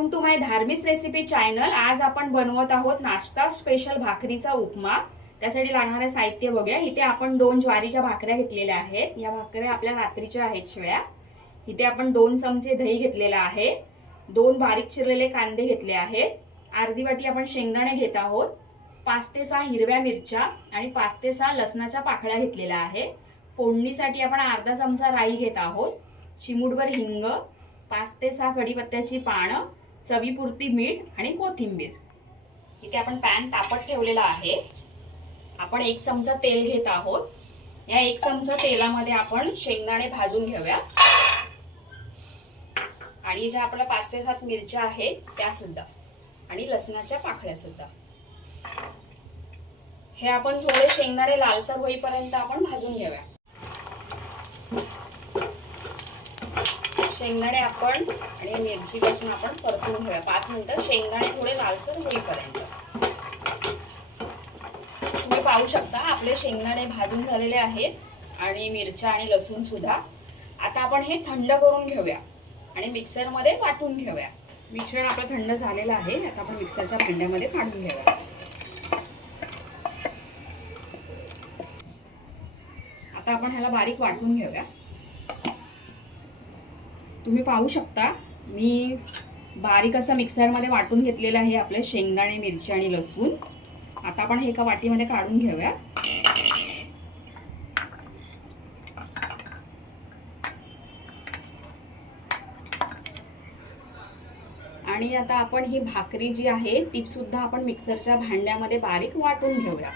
Welcome to माय धार्मिक recipe channel. आज आपण बनवत आहोत नाश्ता स्पेशल भाकरीचा उपमा। त्यासाठी लागणारे साहित्य बघूया। इथे आपण 2 ज्वारीच्या भाकऱ्या घेतलेल्या आहेत। या भाकऱ्या आपल्या रात्रीच्या आहेत शिळ्या। इथे आपण 2 चमचे दही घेतलेला आहे, 2 बारीक चिरलेले कांदे घेतले आहेत, अर्धी वाटी आपण शेंगदाणे घेत आहोत, 5 ते 6 हिरव्या मिरच्या आणि 5 ते 6 लसणाच्या पाकळ्या घेतलेल्या आहे। फोडणीसाठी आपण अर्धा चमचा राई घेत आहोत, चिमूटभर हिंग, 5 ते 6 कढीपत्त्याची पानं, चवीपुरती मीठ आणि कोथिंबीर। इथे आपण पॅन तापत ठेवलेला आहे। आपण 1 चमचा तेल घेत आहोत। या 1 चमचा तेलामध्ये आपण शेंगदाणे भाजून घेऊया आणि ज्या आपल्या 5 ते 7 मिरच्या आहेत त्या सुद्धा आणि लसणाच्या पाकळ्या सुद्धा। हे आपण थोडे शेंगदाणे लालसर होईपर्यंत आपण भाजून घेऊया। शेंगदाणे आपण आणि मिरची पासून आपण परतून घेऊया 5 मिनिटं, शेंगदाणे थोडे लालसर होईपर्यंत। तुम्ही पाहू शकता आपले शेंगदाणे भाजून झालेले आहेत आणि मिरच्या आणि लसूण सुद्धा। आता आपण हे थंड करून घेऊया आणि मिक्सर मध्ये वाटून घेऊया। मिश्रण आपलं थंड झालेलं आहे। आता आपण मिक्सरच्या भांड्यामध्ये काढून घेऊया। आता आपण ह्याला बारीक वाटून घेऊया। तुम्ही पाहू शकता मी बारीक असं मिक्सर मध्ये वाटून घेतलेलं आहे आपले शेंगदाणे, मिरची आणि लसूण। आता आपण हे एका वाटीमध्ये काढून घेऊया। आणि आता आपण ही भाकरी जी आहे ती सुद्धा आपण मिक्सरच्या भांड्यामध्ये बारीक वाटून घेऊया।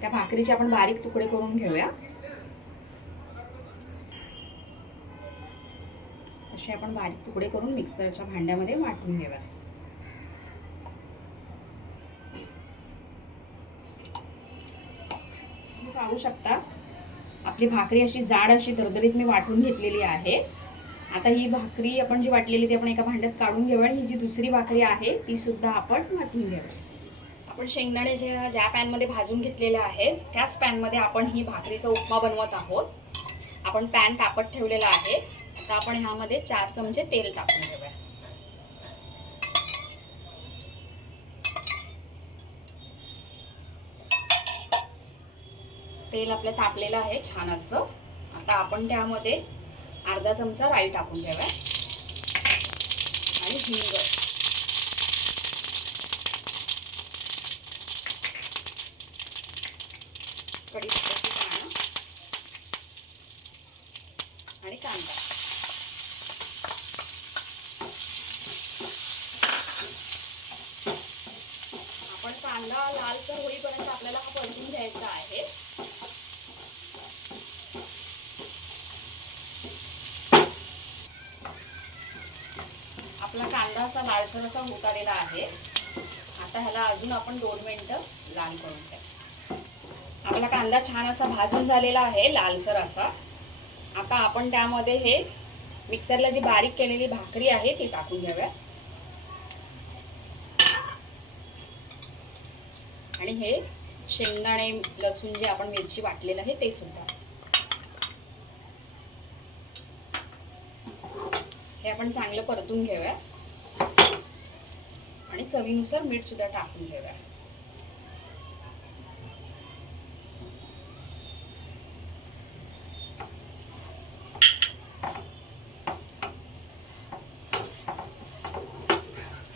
त्या भाकरीचे आपण बारीक तुकडे करून घेऊया। असे आपण बारीक तुकडे करून मिक्सरच्या भांड्यामध्ये वाटून घेऊया। तुम्ही पाहू शकता आपली भाकरी अशी जाड अशी दरदरीत मी वाटून घेतलेली आहे। आता ही भाकरी आपण जी वाटलेली ती आपण एका भांड्यात काढून घेऊया आणि ही जी दुसरी भाकरी आहे ती सुद्धा आपण वाटून घेऊया। आपण शेंगदाणे ज्या पॅन मध्ये भाजून घेतलेले आहे त्याच पॅन मध्ये आपण ही भाकरीचा उपमा बनवत आहोत। आपण पॅन तापत ठेवलेला आहे। तर आपण ह्यामध्ये 4 चमचे तेल टाकून घेऊया। तेल आपलं तापलेलं आहे छान असं। आता आपण त्यामध्ये अर्धा चमचा राई टाकून घेऊया आणि हिंग, कढीपत्त्याची पानं आणि कांदा। आपण कांदा लालसर होईपर्यंत आपल्याला हा परतून घ्यायचा आहे। आपला कांदा असा लालसर असा होत आलेला आहे। आता ह्याला अजून आपण 2 मिनिटं लाल करून घ्या। आपला कांदा छान असा भाजून झालेला आहे लालसर असा। आता आपण त्यामध्ये हे मिक्सरला जी बारीक केलेली भाकरी आहे ती टाकून घेऊया आणि हे शेंगदाणे, लसूण जे आपण मिरची वाटलेलं आहे ते सुद्धा। हे आपण चांगलं परतून घेऊया आणि चवीनुसार मीठ सुद्धा टाकून घेऊया।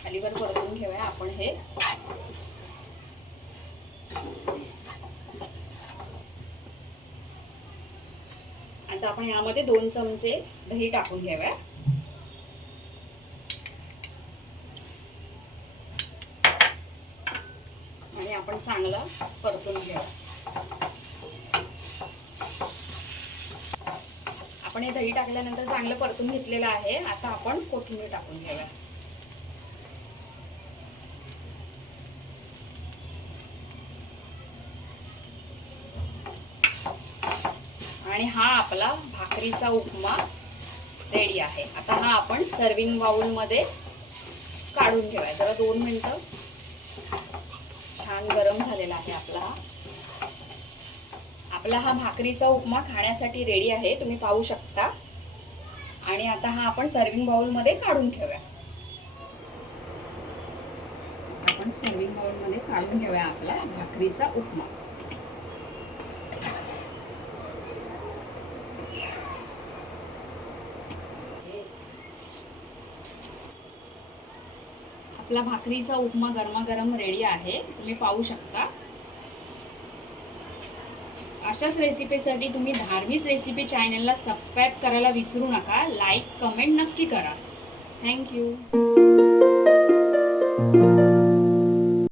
खालीवर परतून घेऊया आपण हे। आता आपण यामध्ये 2 चमचे दही टाकून घेऊया आणि आपण चांगला परतून घेऊया। आपण हे दही टाकल्यानंतर चांगलं परतून घेतलेलं आहे। आता आपण कोथिंबीर टाकून घेऊया। आणि हा आपला भाकरीचा उपमा रेडी आहे। आता हा आपण सर्विंग बाउल मध्ये काढून घेऊया। जरा 2 मिनिटं छान गरम झालेला आहे आपला हा भाकरीचा उपमा खाण्यासाठी रेडी आहे। तुम्ही पाहू शकता। आणि आता हा आपण सर्विंग बाउल मध्ये काढून ठेवूया। आपण सर्विंग बाउलमध्ये काढून घेऊया आपला भाकरीचा उपमा. आपला भाकरीचा उपमा गरमागरम रेडी आहे, तुम्ही पाहू शकता. अशाच रेसिपीसाठी तुम्ही धार्मिक रेसिपी चॅनलला सबस्क्राईब करायला विसरू नका. लाईक कमेंट नक्की करा. थँक्यू.